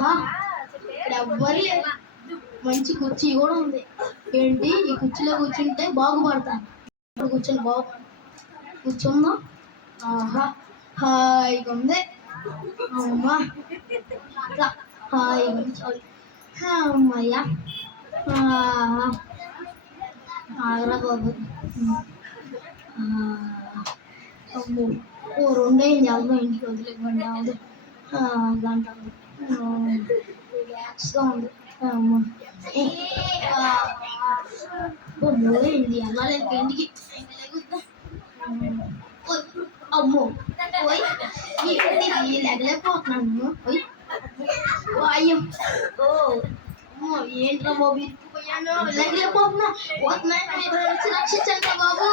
ఆహా ఇక్కడ ఎవ్వరు లేదు. మంచి కుర్చీ కూడా ఉంది. ఏంటి ఈ కుర్చీలో కూర్చుంటే బాగుపడతాను. ఇప్పుడు కూర్చొని కూర్చుందాం. ఆహా హాయిగా ఉంది. అమ్మా హాయిగా ఉంది. చాలు అమ్మయ్యా. ఆగరా బాబు. అమ్మో ఓ రెండేం చదువు ఇంటికి వదిలేకుండా ఉంది. గంట రిలాక్స్గా ఉంది. మూడేంటి అవ్వలేదు ఇంటికి. అమ్మో లెగలేకపోతున్నాను. అయ్యో ఏంట్రా బాబు ఇరుక్కుపోయాను. లెగలేకపోతున్నా. రక్షించండి బాబు.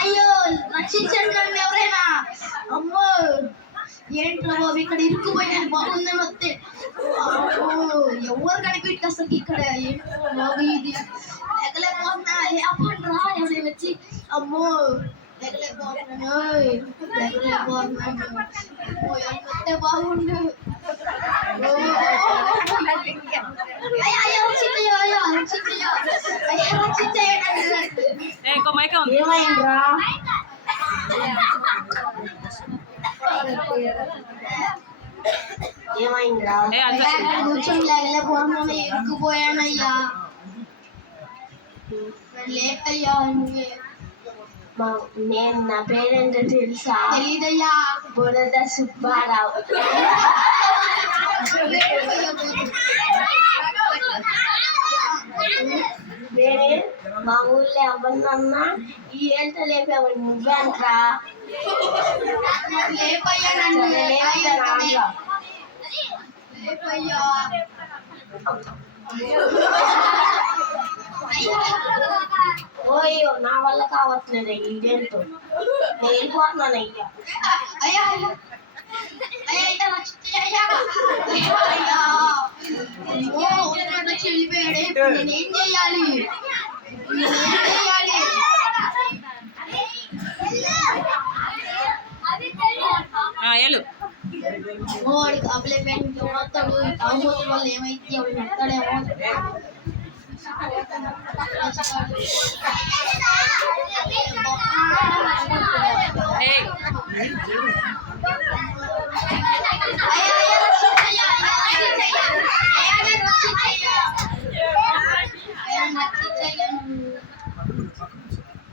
అయ్యో రక్షించండి నన్ను ఎవరైనా. అమ్మో ఏంట్రా బాబు ఇక్కడ ఇరుక్కుపోయాను. బాగుందని వస్తే ఎవరు కనిపెట్టి అసలు ఇక్కడ ఏంట్రా బాబు ఇది. లెగలేకపోతున్నా. లేపండ్రా ఎవరైనా వచ్చి. అమ్మో లెగలేకపోతున్నాను. బాగుండు. ఏమైందిరా? ఏమైందిరా? కూర్చొని లేకపోతున్నాను. ఇరుక్కుపోయానయ్యా. లేపయ్యా. నేను నా పేరేంటో తెలుసా? తెలీదయ్యా. బురద సుబ్బారావు. మా ఊళ్ళో ఎవరినన్నా ఈ ఏంట లేపేవాడు నువ్వేంట్రా? లేపయ్యా లేపయ్యా. ఓయ్యో నా వల్ల కావట్లేదు. ఇదేంటో నేను వెళ్ళిపోతున్నాను. అయ్యా చెల్లిపోయాడే. నేనేం చెయ్యాలి? వాడికి అప్లైపోయాను. చూడొస్తాడు. తాగుబోతు వల్ల ఏమైతే అవి పెడతాడేమో.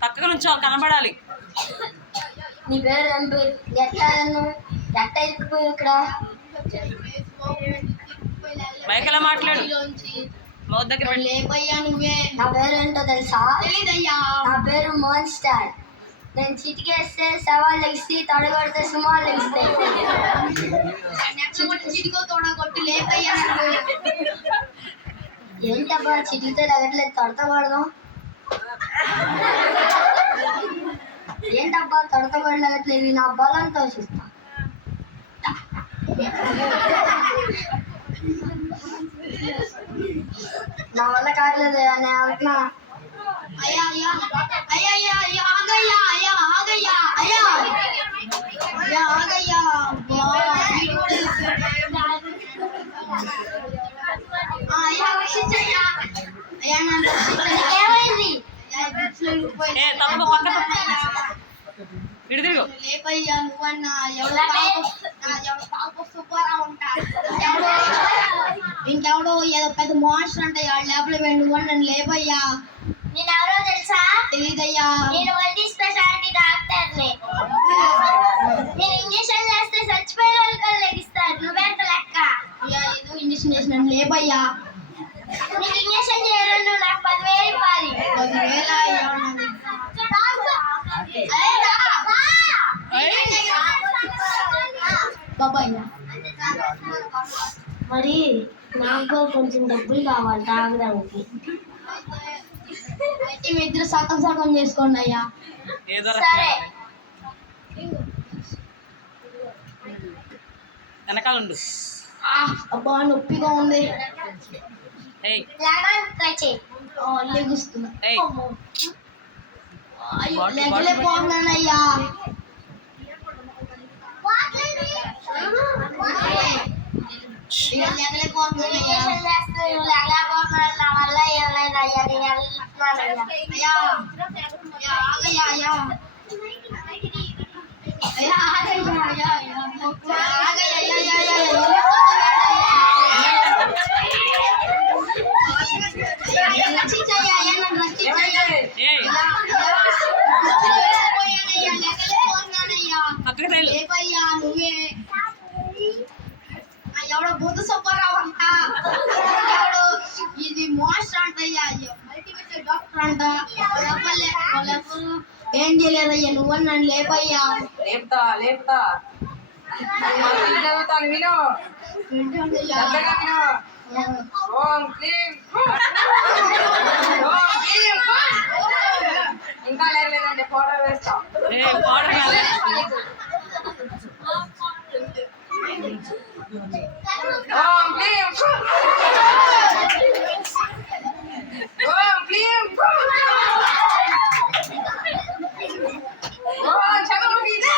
పక్కన నుంచి కనబడాలి. నీ పేరు ఎట్ట ఇరుక్కుపోయి ఇక్కడ బైకలా మాట్లాడు. లేపయ్యా నువ్వే. నా పేరు ఏంటో తెలుసా? తెలీదయ్యా. నా పేరు మోహన్ స్టార్. నేను చిటికేస్తే సవాళ్ళు లెగిసి తొడగొడితే సుమాలు లెగిస్తాయి. చిటికో తొడగొట్టి లేపయ్యా. ఏంటబ్బా చిటికితే లగట్లేదు. తొడతపడదాం. ఏంటబ్బా తొడతపడలేగట్లేదు. నా బలంతో చూస్తా. నా వల్ల కావట్లేదు. నేను వెళ్తున్నా. అయ్యా అయ్యా అయ్యా అయ్యా అయ్యా ఆగయ్యా. అయ్యా ఆగయ్యా. అయ్యా అయ్యా ఆగయ్యా. అయ్యా రక్షించయ్యా. అయ్యా నన్ను రక్షించండి. ఏమైంది? లేపయ్యా. నువ్వన్నా ఎవడో సుబ్బారావు ఉంటాడు. ఇంకెవడో ఏదో పెద్ద మోస్టర్ అంటే లేపలే. నువ్వన్నా నన్ను లేపయ్యా. నేను ఎవరో తెలుసా? తెలీదయ్యా. నేను మల్టీ స్పెషాలిటీ డాక్టర్ని. నేను ఇంజక్షన్ చేస్తే చచ్చిపోయిన వాళ్ళు లెగిస్తారు. నువ్వెంత లెక్క? అయ్యా ఏదో ఇంజక్షన్ చేసిన లేపయ్యా. నీకు ఇంజక్షన్ చేయాలని నాకు 10,000 ఇవ్వాలి. 10,000 బాబాయ్యా. మరి నాకు కొంచెం డబ్బులు కావాలి తాగడానికి. అయితే మీ ఇద్దరు సగం చేసుకోండి అయ్యా. సరే. వెనకాలండు. అబ్బా నొప్పిగా ఉంది. లెగుస్తున్నా. లెగలేకపోతున్నానయ్యా. చేస్తున్నానయ్యా. అయ్యా ఆగయ్యా అయ్యా అయ్యా ఆగయ్యా అయ్యా ఆగయ్యా అయ్యా రక్షించయ్యా అయ్యా నన్ను రక్షించయ్యా ఏయ్ పక్కకి తేలు. లేపయ్యా నువ్వే ఎవడో బుద్ధ సుబ్బారావు అంట ఎవడో ఇది మోస్టర్ అంటయ్యా మల్టీమీడియా డాక్టర్ అంట వాళ్ళెవరు ఏం చేయలేదయ్యా నువ్వు నన్ను లేపయ్యా లేపుతా లేపుతా చదువుతాను విను పెద్దగా విను. ఓం క్లీం ఫట్. ఓం క్లీం ఫట్. ఇంకా లేదంటే ఫోటో వేస్తాం. ఏ పౌడర్ కాదు. ఓం క్లీం ఫట్. ఓం క్లీం ఫట్. ఓం చంద్రముఖిదే.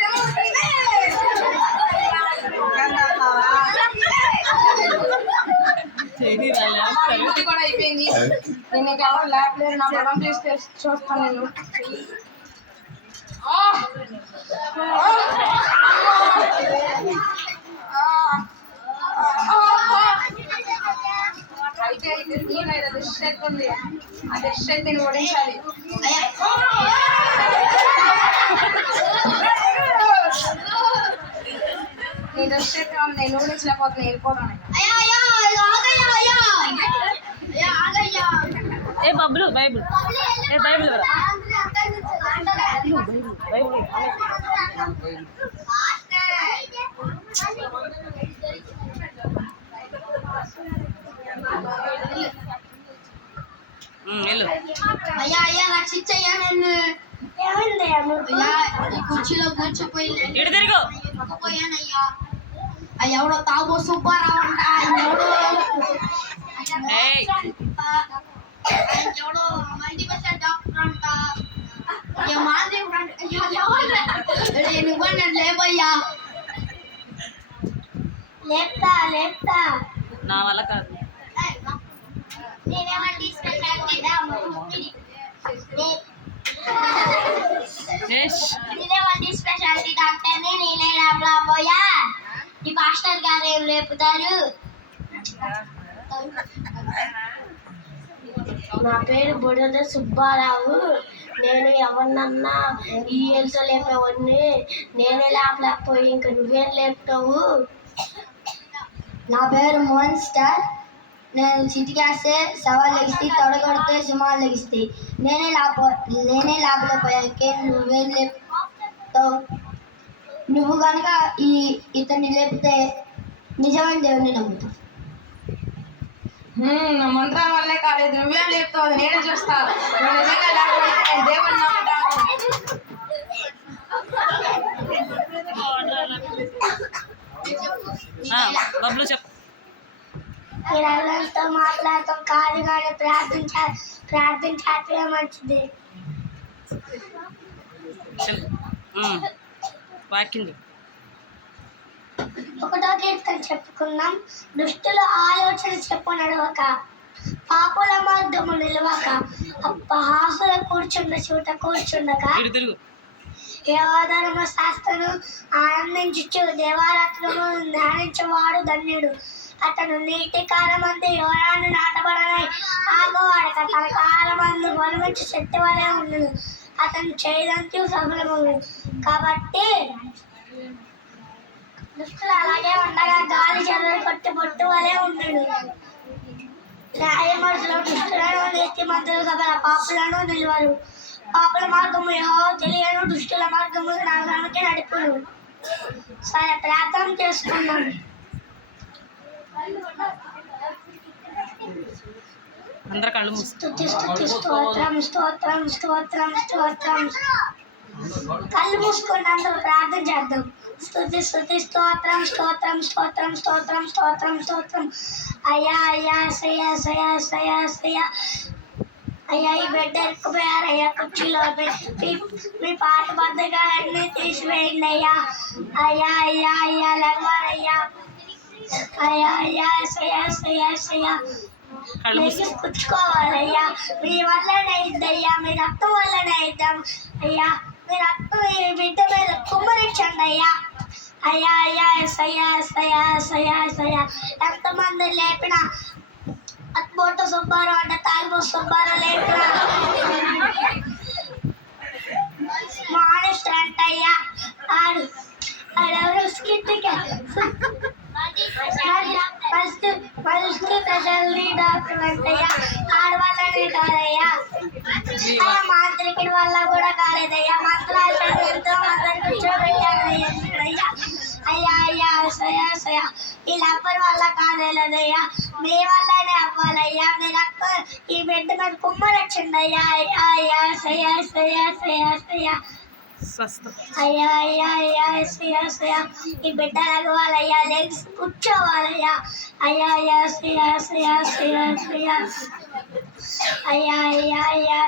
చంద్రముఖిదే. చెయ్యి రాలే. ఇది కూడా అయిపోయింది. నేను ఇంకా ల్యాబ్ లేదు నా బలం చేస్తే చూస్తాను నేను. అయితే నేను దిష్టి ఎత్తుంది. ఆ దిష్టి ఎత్తి నేను ఓడించాలి. నీ దిష్టి ఎత్తి నేను ఓడించలేకపోతున్నా వెళ్ళిపోతాను. ఏ బబ్బులు బైబుల్. ఏ బైబుల్ ఎవరా? బైబుల్. వెళ్ళు. అయ్యా అయ్యా రక్షించయ్యా నన్ను అయ్యా ఈ కుర్చీలో కూర్చోపోయి ఇటు తిరుగు. పోయానయ్యా అయ్యా ఎవడో తాగో సుబ్బారావు అంట ఎవడో ఏయ్ ఎవడో మల్టీమీడియా డాక్టర్ అంట మాదేవుడు అంట నువ్వు నన్ను లేపయ్యా లేపుతా నా వల్ల కాదు. నేనేమంటే స్పెషాలిటీ నేనేమంటే స్పెషాలిటీ డాక్టర్ని నేనే లేపలేకపోయా ఈ మాస్టర్ గారు ఏం లేపుతారు. నా పేరు బుడద సుబ్బారావు. నేను ఎవరినన్నా ఈ ఏళ్ళతో లేపేవాడిని. నేనే లేపలేకపోయి ఇంకా నువ్వేం లేపుతావు. నా పేరు మోహన్ స్టార్. నేను చిటికేస్తే సవాళ్ళు లెగిస్తాయి, తొడగొడితే సుమాలు లెగిస్తాయి. నేనే లేపలేకపోయాకే నువ్వేం లేపుతావు. నువ్వు కనుక ఇతన్ని లేపితే నిజమైన దేవుని నమ్ముతావు. నా మంత్రం వల్లే కాలేదు. నువ్వేం లేపుతావు నేనే చూస్తాను. నువ్వు నిజంగా లేకపోతే నేను దేవుని నమ్ముతాను. బబ్బులు చెప్పు. మీరు అందరితో మాట్లాడటం కాదు కానీ ప్రార్థించే మంచిది. వాక్యం. ఒకటో కీర్తన చెప్పుకున్నాం. దుష్టుల ఆలోచన చెప్పు నడవక, పాపుల మార్గము నిలవక, అపహాసుల కూర్చున్న చోట కూర్చుండక, దేవాధర్మ శాస్త్రను ఆనందించు దేవారాత్రము ధ్యానించేవాడు ధన్యుడు. అతను నీటి కాలమందు యోరాను నాటబడనై ఆగవాడక తన కాలమందు బలమించి శక్తి వలె ఉండడు. అతను చేయదంతూ సఫలమవును. కాబట్టి దుష్టులు అలాగే ఉండగా గాలి చెదలు కొట్టి బొట్టు వలె ఉండడు. న్యాయమరులు దుష్టులను నీతిమంతులు సభల పాపులను నిలువరు. పాపుల మార్గము యెహోవా తెలియను, దుష్టుల మార్గము నాశనానికి నడుపును. సరే ప్రార్థన చేసుకున్నాం. అందరు కళ్ళు స్తుతి స్తుతి స్తోత్రం స్తోత్రం స్తోత్రం స్తోత్రం. కళ్ళు మూసుకొని అందరూ ప్రార్థన చేద్దాం. స్తుతి స్తుతి స్తోత్రం స్తోత్రం స్తోత్రం స్తోత్రం స్తోత్రం స్తోత్రం. అయ్యా అయ్యా సయ్యా సయ్యా సయ్యా సయ్యా అయ్యా ఈ బిడ్డ ఎక్కుపోయారు అయ్యా కుర్చీలో. మీ పాట బద్దగాలన్నీ తీసివేయండి అయ్యా. అయ్యా అయ్యా అయ్యా లెవ్వారయ్యా. అయ్యా అయ్యా సయ్యా సయ్యా సయ్యా కళ్ళు మీకు మూసుకో. పుచ్చుకోవాలయ్యా. మీ వల్లనే అయ్యిద్దయ్యా, మీ రక్తం వల్లనే అయిద్దాం అయ్యా. మీ రక్తం ఈ బిడ్డ మీద కుమ్మరించండి అయ్యా. అయ్యా అయ్యా ఎస్సయ్యా ఎస్సయ్యా ఎస్సయ్యా ఎస్సయ్యా. ఎంతమంది లేపినా అత్మోట సుబ్బారావు అంటే తాగిపోతు సుబ్బారావు లేపినా మానేస్టర్ అంటయ్యా. ఆడెవరు స్కిట్కి ఫస్ట్ స్పెషాలిటీ డాక్టర్ అంటయ్యా. ఆడవాళ్ళని కాదయ్యా. అయ్యా మాంత్రికుడి వల్ల కూడా కాలేదయ్యా. మంత్రాలు చదివితో అందరు కూర్చోబెట్టాడయ్యా. అయ్యా అయ్యా అసయ్యా అసయ్యా. ఈ లబ్బర్ వల్ల కాదేలేదయ్యా, మీ వల్లనే అవ్వాలయ్యా. మీ రక్తం ఈ బిడ్డ మీద కుమ్మరొచ్చింది అయ్యా. అయ్యా అయ్యా అసయ్యా అసయ్యా అసయ్యా అసయ్యా. స్వస్థ అయ్యా అయ్యా అయ్యా అసయ్యా అసయ్యా. ఈ బిడ్డ రగవాలయ్యా, లెగ్స్ కూర్చోవాలయ్యా. అయ్యా అయ్యా అసయ్యా అసయ్యా అసయ్యా అసయ్యా. అయ్యా అయ్యా అయ్యా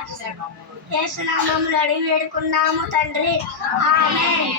యేసు నామములో అడిగి వేడుకున్నాము తండ్రి, ఆమేన్.